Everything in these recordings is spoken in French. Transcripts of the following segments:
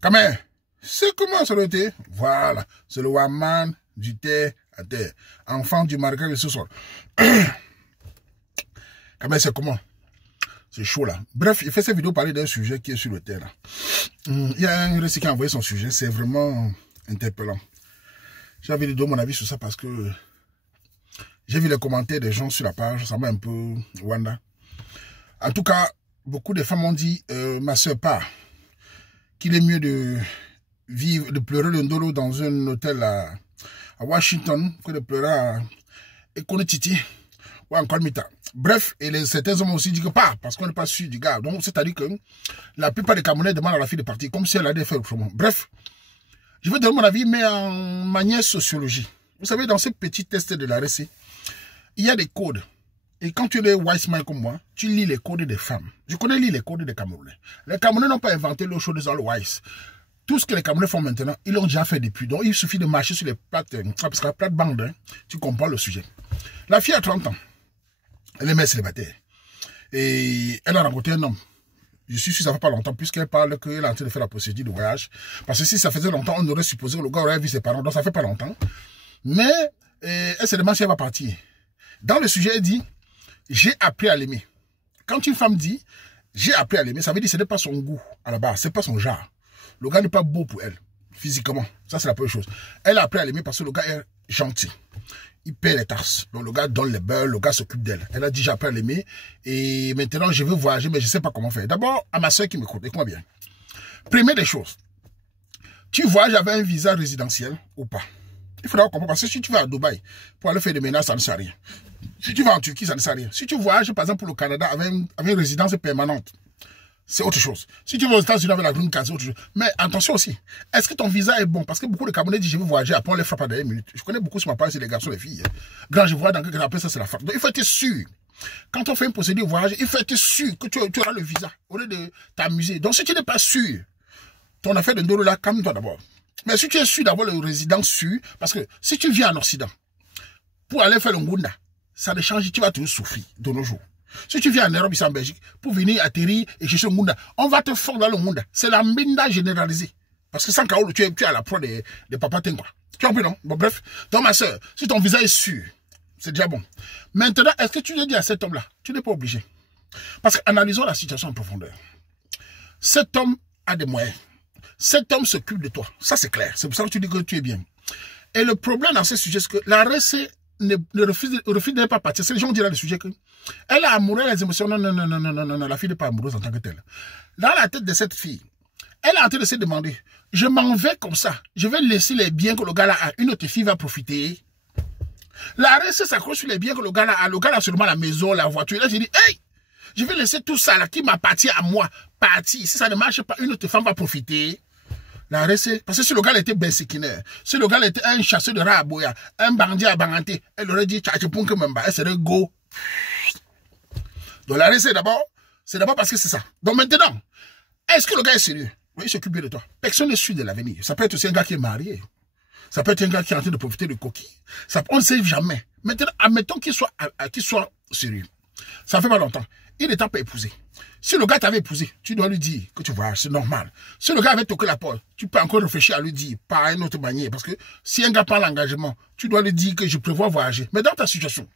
Quand même, c'est comment ça aurait été? Voilà, c'est le one man du terre à terre. Enfant du marquage de ce soir. Quand même, c'est comment? C'est chaud là. Bref, il fait cette vidéo parler d'un sujet qui est sur le terrain. Il y a un récit qui a envoyé son sujet, c'est vraiment interpellant. J'ai envie de donner mon avis sur ça parce que j'ai vu les commentaires des gens sur la page, ça m'a un peu Wanda. En tout cas, beaucoup de femmes ont dit, ma soeur part, qu'il est mieux de vivre, de pleurer le ndolo dans un hôtel à Washington que de pleurer à Ekonotiti ou en Kolmita. Bref, et certains hommes ont aussi dit que pas, parce qu'on n'est pas sûr du gars. Donc, c'est-à-dire que la plupart des Camerounais demandent à la fille de partir, comme si elle allait faire autrement. Bref, je vais donner mon avis, mais en manière sociologie. Vous savez, dans ces petits tests de la RC, il y a des codes. Et quand tu es wise man comme moi, tu lis les codes des femmes. Je connais lire les codes des Camerounais. Les Camerounais n'ont pas inventé l'eau chaude dans le wise. Tout ce que les Camerounais font maintenant, ils l'ont déjà fait depuis. Donc, il suffit de marcher sur les plates, parce que la plate-bande, hein, tu comprends le sujet. La fille a 30 ans. Elle est mère célibataire. Et elle a rencontré un homme. Je suis sûr que ça ne fait pas longtemps, puisqu'elle parle qu'elle est en train de faire la procédure de voyage. Parce que si ça faisait longtemps, on aurait supposé que le gars aurait vu ses parents. Donc, ça ne fait pas longtemps. Mais, elle se demande si elle va partir. Dans le sujet, elle dit, j'ai appris à l'aimer. Quand une femme dit, j'ai appris à l'aimer, ça veut dire que ce n'est pas son goût à la base, ce n'est pas son genre. Le gars n'est pas beau pour elle, physiquement. Ça, c'est la première chose. Elle a appris à l'aimer parce que le gars est gentil. Il paie les tasses. Donc, le gars donne les beurres, le gars s'occupe d'elle. Elle a dit, j'ai appris à l'aimer. Et maintenant, je veux voyager, mais je ne sais pas comment faire. D'abord, à ma soeur qui m'écoute, écoute-moi bien. Première des choses, tu voyages avec un visa résidentiel ou pas? Il faudra comprendre, parce que si tu vas à Dubaï pour aller faire des ménages, ça ne sert à rien. Si tu vas en Turquie, ça ne sert à rien. Si tu voyages, par exemple, pour le Canada avec une résidence permanente, c'est autre chose. Si tu vas aux États-Unis avec la green card, c'est autre chose. Mais attention aussi, est-ce que ton visa est bon? Parce que beaucoup de Camerounais disent, je veux voyager, après on les frappe à des minutes. Je connais beaucoup sur ma page, c'est les garçons et les filles. Quand je vois dans quelqu'un après ça, c'est la frappe. Donc il faut être sûr. Quand on fait une procédure de voyage, il faut être sûr que tu auras le visa, au lieu de t'amuser. Donc si tu n'es pas sûr, ton affaire de Ndolo là, calme-toi d'abord. Mais si tu es sûr d'avoir le résident sûr, parce que si tu viens en Occident, pour aller faire le Ngunda, ça ne change, tu vas toujours souffrir de nos jours. Si tu viens en Europe, ici en Belgique, pour venir atterrir et chercher le Ngunda, on va te fondre dans le Ngunda. C'est la minda généralisée. Parce que sans Kaolo, tu es à la proie des papas quoi. Tu as compris, non? Bon, bref. Donc, ma soeur, si ton visa est sûr, c'est déjà bon. Maintenant, est-ce que tu lui dis à cet homme-là? Tu n'es pas obligé. Parce qu'analysons la situation en profondeur. Cet homme a des moyens. Cet homme s'occupe de toi. Ça, c'est clair. C'est pour ça que tu dis que tu es bien. Et le problème dans ce sujet, c'est que la RC ne refuse de ne pas partir. C'est les gens qui disent dans le sujet que elle est amoureuse, les émotions. Non, la fille n'est pas amoureuse en tant que telle. Dans la tête de cette fille, elle est en train de se demander, je m'en vais comme ça. Je vais laisser les biens que le gars là a. Une autre fille va profiter. La RC s'accroche sur les biens que le gars là a. Le gars là a seulement la maison, la voiture. Là, j'ai dit, hey, je vais laisser tout ça là qui m'appartient à moi partir. Si ça ne marche pas, une autre femme va profiter. La RC, parce que si le gars était bensikinaire, si le gars était un chasseur de rats à Boya, un bandit à Banganté, elle aurait dit tchatchepunk memba, elle serait go. Donc la RC d'abord, c'est d'abord parce que c'est ça. Donc maintenant, est-ce que le gars est sérieux? Oui, il s'occupe bien de toi. Personne n'est sûr de l'avenir. Ça peut être aussi un gars qui est marié. Ça peut être un gars qui est en train de profiter de coquilles. On ne sait jamais. Maintenant, admettons qu'il soit sérieux. Ça fait pas longtemps. Il n'est pas épousé. Si le gars t'avait épousé, tu dois lui dire que tu voyages, c'est normal. Si le gars avait toqué la porte, tu peux encore réfléchir à lui dire par une autre manière. Parce que si un gars prend l'engagement, tu dois lui dire que je prévois voyager. Mais dans ta situation,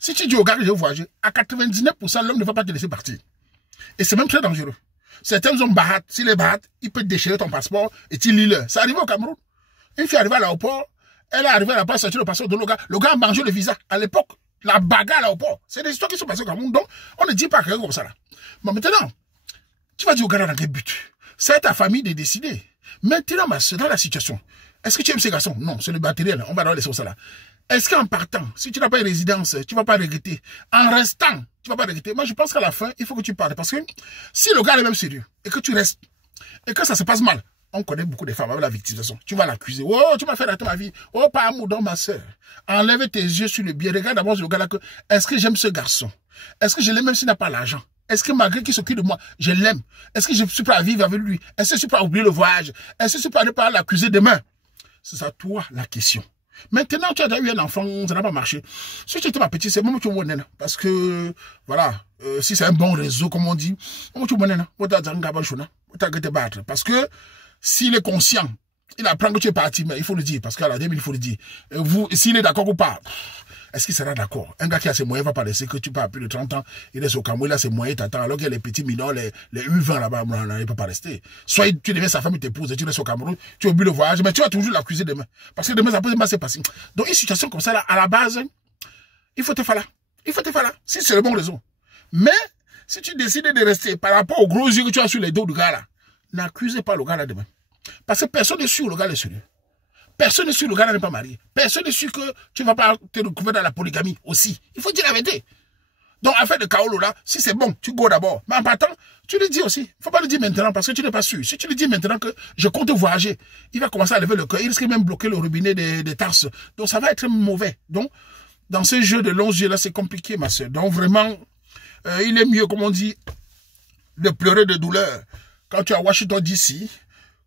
si tu dis au gars que je veux voyager, à 99%, l'homme ne va pas te laisser partir. Et c'est même très dangereux. Certains hommes barat, s'il est barat, il peut déchirer ton passeport et tu lis-le. Ça arrive au Cameroun. Une fille arrive à l'aéroport, elle est arrivée à l'aéroport, sortir le passeport de le gars a mangé le visa. À l'époque, la bagarre à l'aéroport. C'est des histoires qui sont passées au Cameroun. Donc, on ne dit pas quelque chose comme ça là. Mais maintenant, tu vas dire au gars dans quel but? C'est ta famille de décider. Maintenant, dans la situation, est-ce que tu aimes ces garçons? Non, c'est le matériel. On va leur laisser ça là. Est-ce qu'en partant, si tu n'as pas une résidence, tu ne vas pas regretter? En restant, tu ne vas pas regretter. Moi, je pense qu'à la fin, il faut que tu partes. Parce que si le gars est même sérieux et que tu restes, et que ça se passe mal, on connaît beaucoup de femmes avec la victimisation. Tu vas l'accuser. Oh, tu m'as fait rater ma vie. Oh, pas amour dans ma soeur. Enlève tes yeux sur le bien. Regarde d'abord sur le gars là que, est-ce que j'aime ce garçon? Est-ce que je l'aime même s'il n'a pas l'argent? Est-ce que malgré qu'il s'occupe de moi, je l'aime? Est-ce que je suis prêt à vivre avec lui? Est-ce que je suis prêt à oublier le voyage? Est-ce que je suis prêt à ne pas l'accuser demain? C'est ça, toi, la question. Maintenant, tu as eu un enfant, ça n'a pas marché. Si tu étais ma petite, c'est moi qui vois. Parce que, voilà, si c'est un bon réseau, comme on dit, moi tu vois. Parce que s'il est conscient, il apprend que tu es parti, mais il faut le dire, parce qu'à la début, il faut le dire. S'il est d'accord ou pas, est-ce qu'il sera d'accord? Un gars qui a ses moyens va pas laisser que tu pars plus de 30 ans, il est au Cameroun, il a ses moyens, t'attends, alors qu'il y a les petits mineurs, les U20 là-bas, il ne peut pas rester. Soit tu deviens sa femme, il t'épouse, et tu restes au Cameroun, tu oublies le voyage, mais tu vas toujours l'accuser demain. Parce que demain, ça peut se passer. Donc, une situation comme ça, là, à la base, il faut te faire là. Il faut te faire là, si c'est le bon raison. Mais, si tu décides de rester par rapport aux gros yeux que tu as sur les dos du gars là, n'accusez pas le gars là demain. Parce que personne n'est sûr, le gars est sérieux. Personne n'est sûr, le gars n'est pas marié. Personne n'est sûr que tu ne vas pas te retrouver dans la polygamie aussi. Il faut dire la vérité. Donc, affaire de Kaolo là, si c'est bon, tu go d'abord. Mais en partant, tu le dis aussi. Il ne faut pas le dire maintenant parce que tu n'es pas sûr. Si tu le dis maintenant que je compte voyager, il va commencer à lever le cœur. Il risque même de bloquer le robinet des tarses. Donc, ça va être mauvais. Donc, dans ce jeu de longs yeux là, c'est compliqué, ma soeur. Donc, vraiment, il est mieux, comme on dit, de pleurer de douleur quand tu es à Washington DC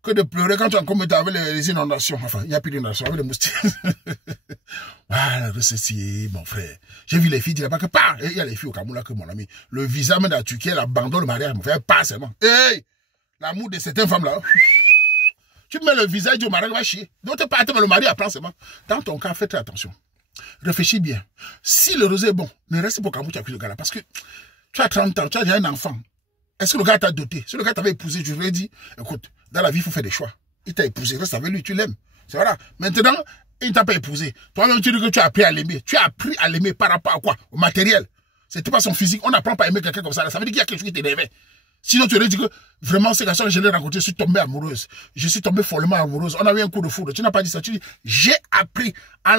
que de pleurer quand tu es en comité avec les inondations. Enfin, il n'y a plus d'inondations, avec les moustiques. Ah, c'est mon frère. J'ai vu les filles dire là-bas que pas. Il y a les filles au Cameroun là que mon ami. Le visa même de la Turquie, elle abandonne le mariage. Mon frère, pas seulement. Hey! L'amour de certaines femmes là. Tu mets le visage du mariage, va chier. D'autres parties, mais le mari apprend seulement. Dans ton cas, fais très attention. Réfléchis bien. Si le rosé est bon, ne reste pas au Cameroun, tu accuses le gars là. Parce que tu as 30 ans, tu as déjà un enfant. Est-ce que le gars t'a doté? Si le gars t'avait épousé, je lui ai dit, écoute, dans la vie, il faut faire des choix. Il t'a épousé, reste avec lui, tu l'aimes. C'est voilà. Maintenant, il ne t'a pas épousé. Toi-même, tu dis que tu as appris à l'aimer. Tu as appris à l'aimer par rapport à quoi? Au matériel. C'était pas son physique. On n'apprend pas à aimer quelqu'un comme ça. Ça veut dire qu'il y a quelque chose qui t'énervait. Sinon, tu aurais dit que vraiment, ces garçons, je l'ai rencontré, je suis tombée amoureuse. Je suis tombée follement amoureuse. On a eu un coup de foudre. Tu n'as pas dit ça. Tu dis, j'ai appris à